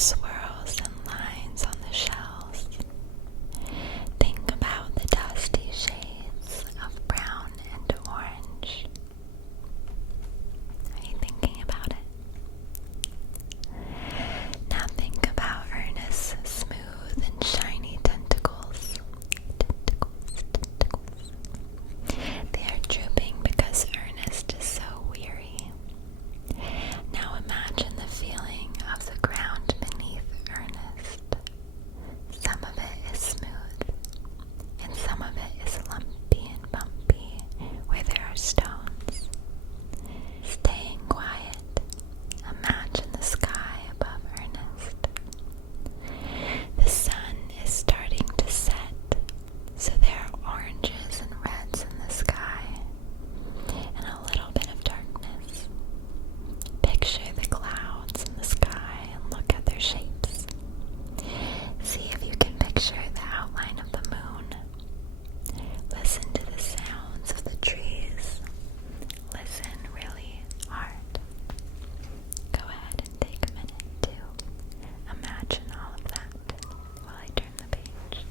swirls and lines on the shells. Think about the dusty shades of brown and orange. Are you thinking about it? Now think about Ernest's smooth and shiny tentacles. They are drooping because Ernest is so weary. Now imagine the feeling of the ground beneath Ernest. Some of it is smooth, and some of it is lumpy and bumpy where there are stones. Staying quiet, imagine the sky above Ernest. The sun is starting to set, so there are oranges and reds in the sky, and a little bit of darkness. Picture the clouds in the sky and look at their shapes. See if you can picture the outline of the moon. Listen to the sounds of the trees. Listen really hard. Go ahead and take a minute to imagine all of that while I turn the page.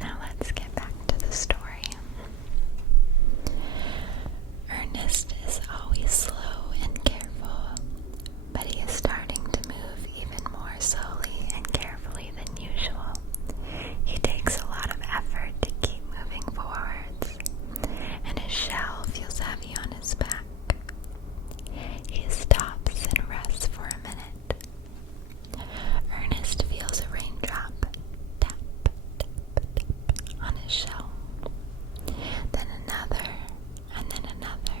Now let's get back to the story. Ernest is always slow and careful, but he is starting to move even more slowly and carefully than usual. He takes a lot of effort to keep moving forwards, and his shell feels heavy on his back. He stops and rests for a minute. Ernest feels a raindrop tap, tap, tap on his shell. Then another, and then another.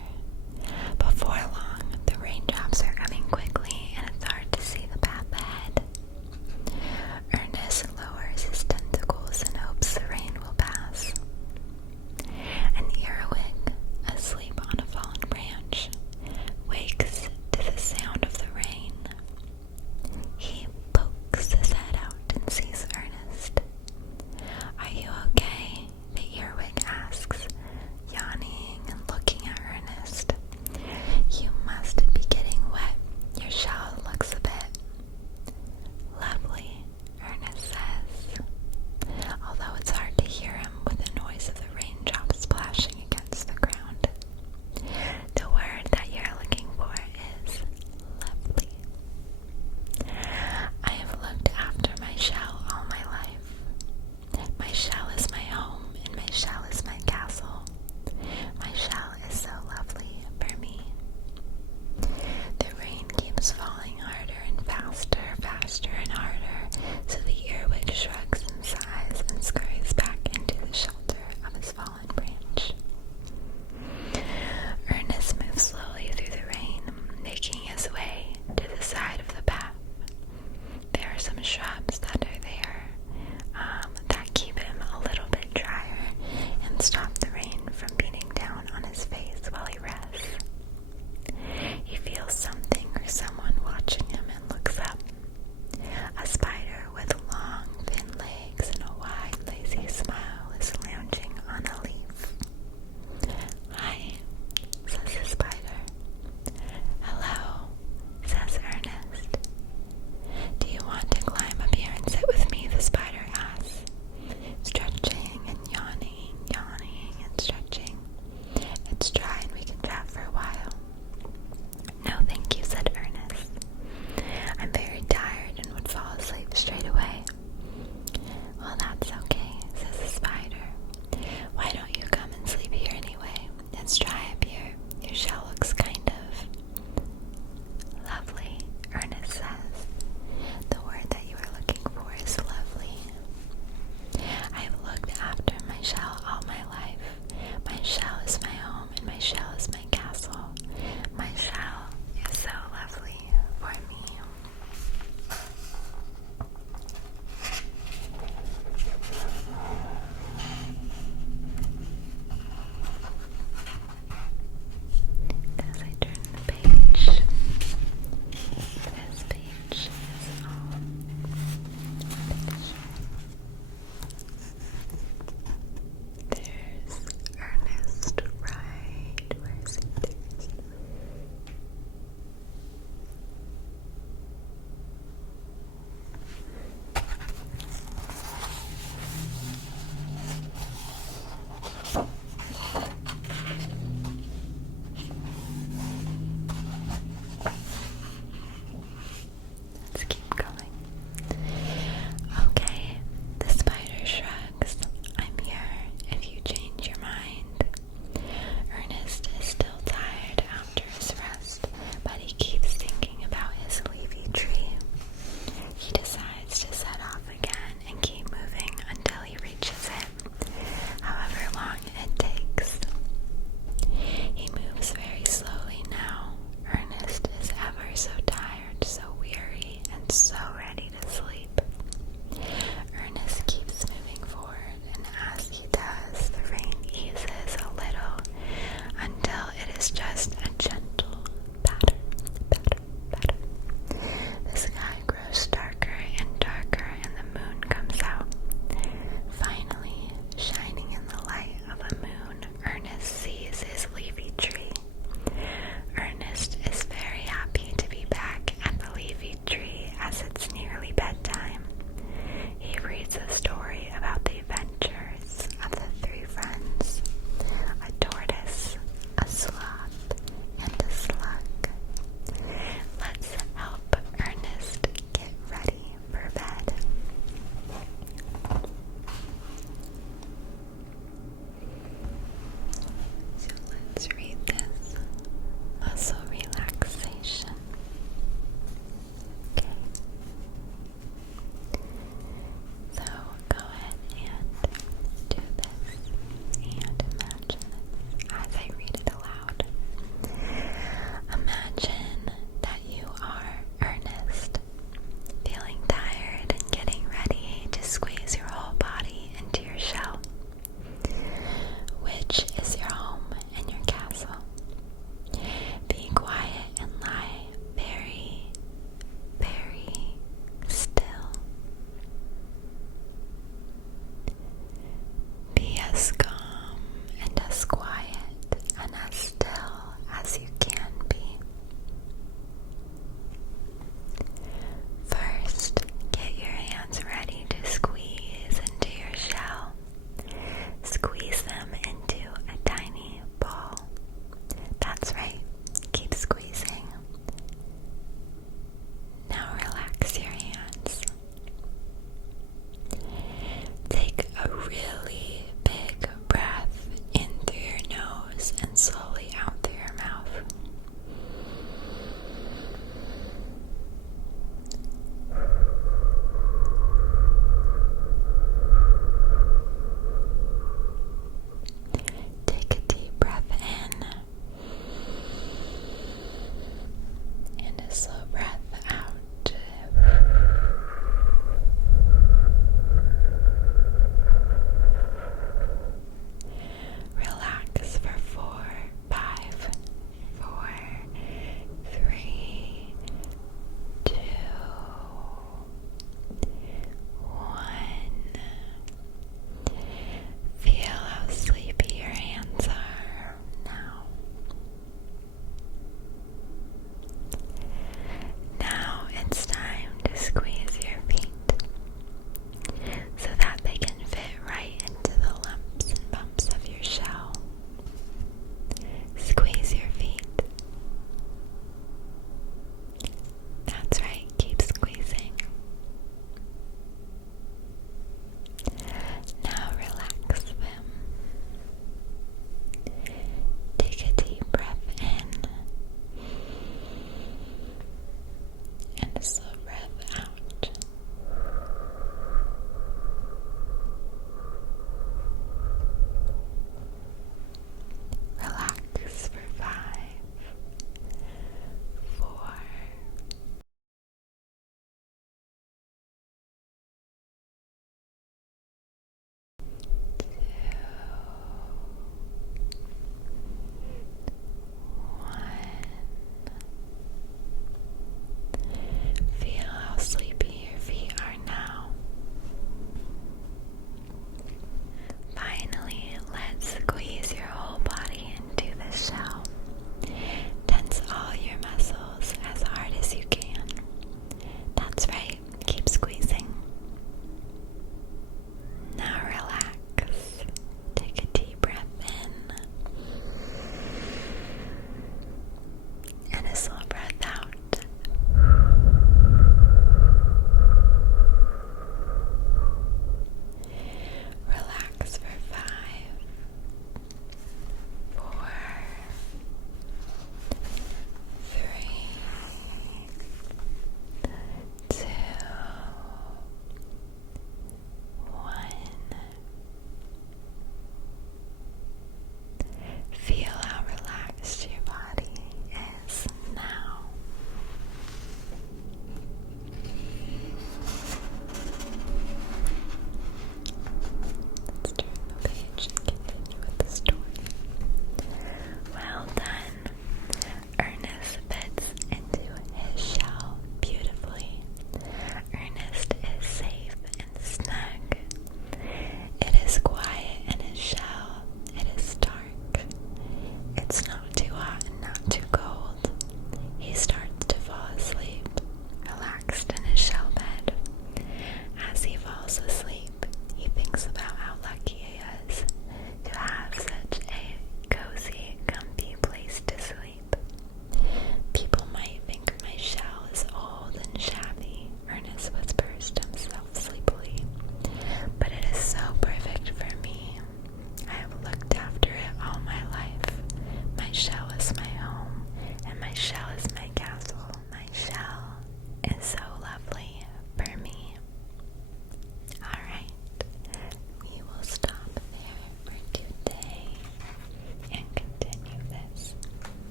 I shall